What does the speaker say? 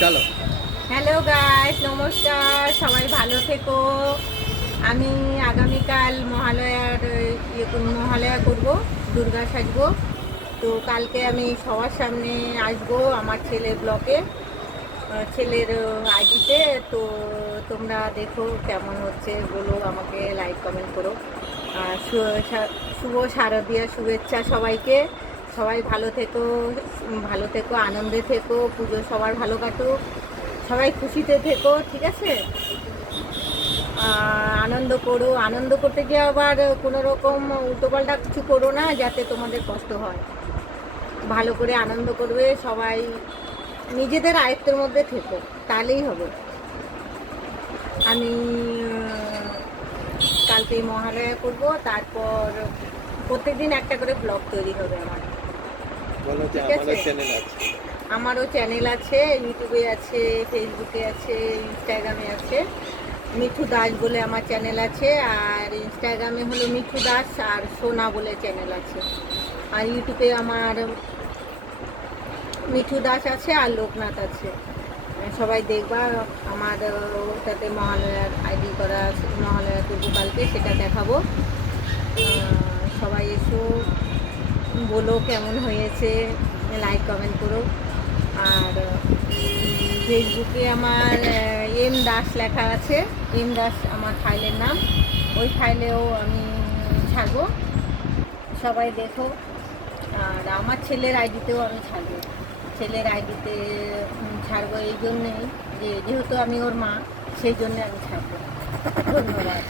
চলো। Hello guys নমস্কার, সবাই ভালো থেকো। আমি আগামীকাল মহালয়ার ইয়ে মহালয়া করব, দুর্গা সাজবো। তো কালকে আমি সবার সামনে আসব আমার ছেলের ব্লকে ছেলের আইডিতে। তো তোমরা দেখো কেমন হচ্ছে, বলো আমাকে লাইক কমেন্ট করো। শুভ শারদীয়া শুভেচ্ছা সবাইকে। সবাই ভালো থেকো ভালো থেকো, আনন্দে থেকো, পুজো সবার ভালো কাটুক। সবাই খুশিতে থেকো, ঠিক আছে? আনন্দ করো। আনন্দ করতে গিয়ে আবার কোনো রকম উল্টোপাল্টা কিছু করো না, যাতে তোমাদের কষ্ট হয়। ভালো করে আনন্দ করবে সবাই। নিজেদের আয়ত্তের মধ্যে থেকো, তাহলেই হবে। আমি কালকে মহালয়া করব, তারপর প্রত্যেকদিন একটা করে ব্লগ তৈরি হবে আমার। ঠিক আছে। আমারও চ্যানেল আছে ইউটিউবে আছে ফেসবুকে আছে ইনস্টাগ্রামে আছে। মিঠু দাস বলে আমার চ্যানেল আছে আর ইনস্টাগ্রামে হলো মিঠু দাস আর সোনা বলে চ্যানেল আছে। আর ইউটিউবে আমার মিঠু দাস আছে আর লোকনাথ আছে। সবাই দেখবা আমার ওটাতে মহালয়ার আইডি করা আছে মহালয়া করব কালকে সেটা দেখাবো। সবাই এসো। বলো কেমন হয়েছে লাইক কমেন্ট করো। আর ফেসবুকে আমার এম দাস লেখা আছে। এম দাস আমার ফাইলের নাম। ওই ফাইলেও আমি ছাড়বো। সবাই দেখো। আর আমার ছেলের আইডিতেও আমি ছাড়বো। ছেলের আইডিতে ছাড়বো এই জন্যেই যে, যেহেতু আমি ওর মা, সেই জন্যে আমি ছাড়বো। ধন্যবাদ।